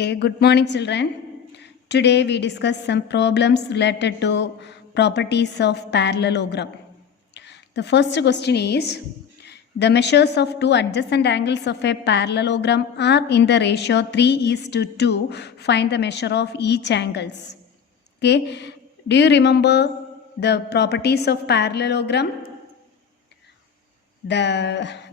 Okay, good morning children. Today we discuss some problems related to properties of parallelogram. The first question is, the measures of two adjacent angles of a parallelogram are in the ratio 3:2. Find the measure of each angles. Okay, do you remember the properties of parallelogram?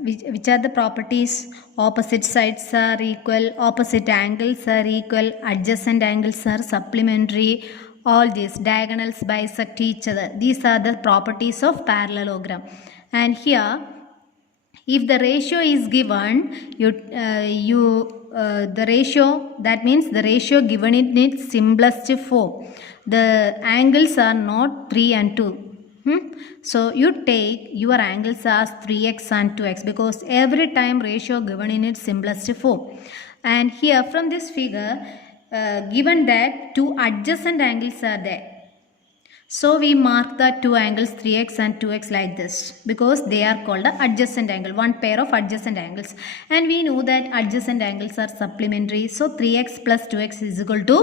Which are the properties? Opposite sides are equal, opposite angles are equal, adjacent angles are supplementary, all these diagonals bisect each other. These are the properties of parallelogram. And here, if the ratio is given, the ratio, that means the ratio given in its simplest form. The angles are not 3 and 2. So you take your angles as 3x and 2x because every time ratio given in its simplest form. And here from this figure, given that two adjacent angles are there. So we mark the two angles 3x and 2x like this because they are called the adjacent angle, one pair of adjacent angles. And we know that adjacent angles are supplementary. So 3x plus 2x is equal to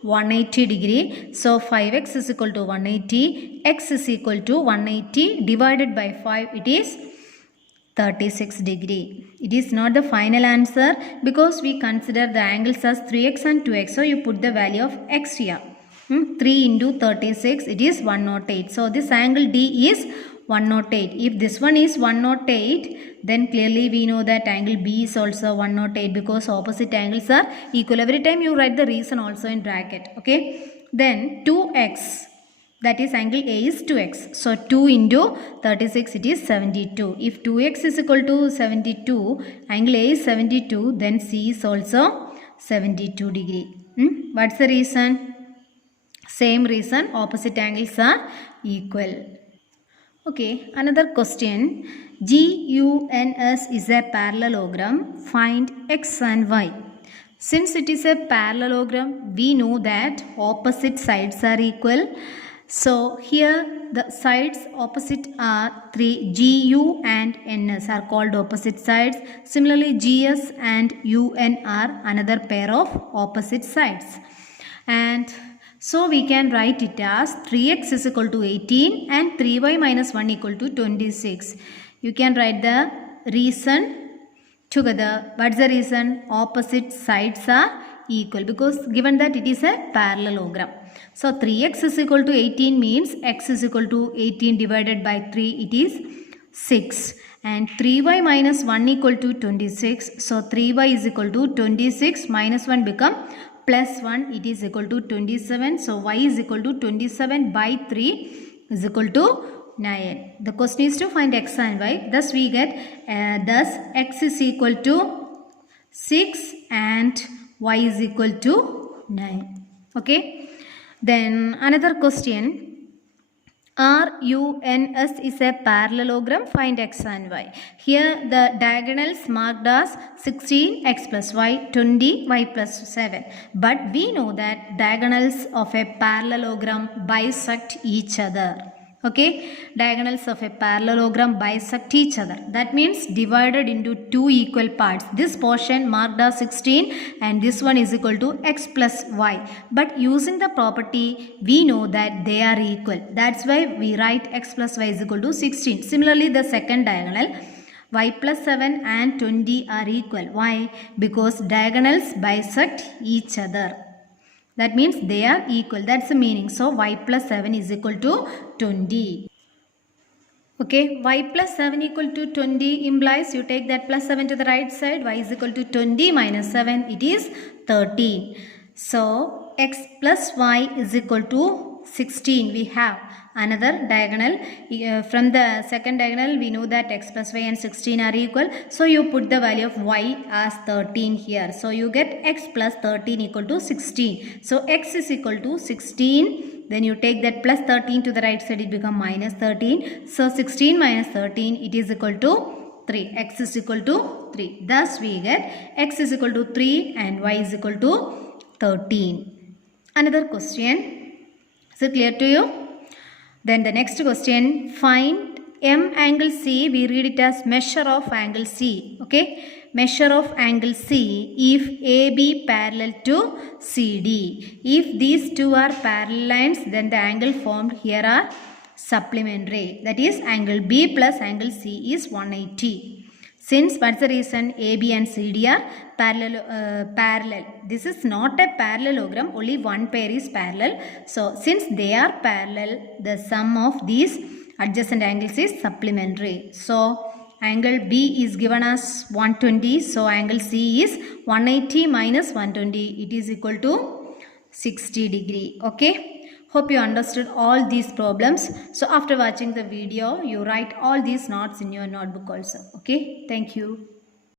180 degree. So 5x is equal to 180. X is equal to 180 divided by 5. It is 36 degree. It is not the final answer because we consider the angles as 3x and 2x. So you put the value of x here. 3 into 36, it is 108. So this angle D is 108. If this one is 108, then clearly we know that angle B is also 108 because opposite angles are equal. Every time you write the reason also in bracket. Okay. Then 2x, that is angle A is 2x. So 2 into 36, it is 72. If 2x is equal to 72, angle A is 72, then C is also 72 degree. What's the reason? Same reason, opposite angles are equal. Okay, another question. GUNS is a parallelogram. Find x and y. Since it is a parallelogram, we know that opposite sides are equal. So here the sides opposite are 3. GU and NS are called opposite sides. Similarly, GS and UN are another pair of opposite sides. And so we can write it as 3x is equal to 18 and 3y minus 1 equal to 26. You can write the reason together. What's the reason? Opposite sides are equal because given that it is a parallelogram. So 3x is equal to 18 means x is equal to 18 divided by 3, it is 6. And 3y minus 1 equal to 26. So 3y is equal to 26 minus 1 become plus 1, it is equal to 27. So y is equal to 27 by 3 is equal to 9. The question is to find x and y. Thus we get, thus x is equal to 6 and y is equal to 9. Okay. Then another question. RUNS is a parallelogram. Find x and y. Here the diagonals marked as 16 x plus y, 20 y plus 7. But we know that diagonals of a parallelogram bisect each other. Okay, diagonals of a parallelogram bisect each other. That means divided into two equal parts. This portion marked as 16 and this one is equal to x plus y. But using the property, we know that they are equal. That's why we write x plus y is equal to 16. Similarly, the second diagonal, y plus 7 and 20 are equal. Why? Because diagonals bisect each other. That means they are equal. That's the meaning. So y plus 7 is equal to 20. Okay, y plus 7 equal to 20 implies you take that plus 7 to the right side. Y is equal to 20 minus 7. It is 13. So x plus y is equal to 16. We have another diagonal. From the second diagonal, we know that x plus y and 16 are equal. So you put the value of y as 13 here. So you get x plus 13 equal to 16. So x is equal to 16. Then you take that plus 13 to the right side, it becomes minus 13. So 16 minus 13, it is equal to 3. X is equal to 3. Thus we get x is equal to 3 and y is equal to 13. Another question. Is it clear to you? Then the next question, find M angle C. We read it as measure of angle C. Okay. measure of angle C if AB parallel to CD. If these two are parallel lines, then the angle formed here are supplementary. That is, angle B plus angle C is 180. Since what's the reason? AB and CD are parallel. This is not a parallelogram. Only one pair is parallel. So since they are parallel, the sum of these adjacent angles is supplementary. So angle B is given as 120. So angle C is 180 minus 120. It is equal to 60 degree. Okay. Hope you understood all these problems. So after watching the video, you write all these notes in your notebook also. Okay. Thank you.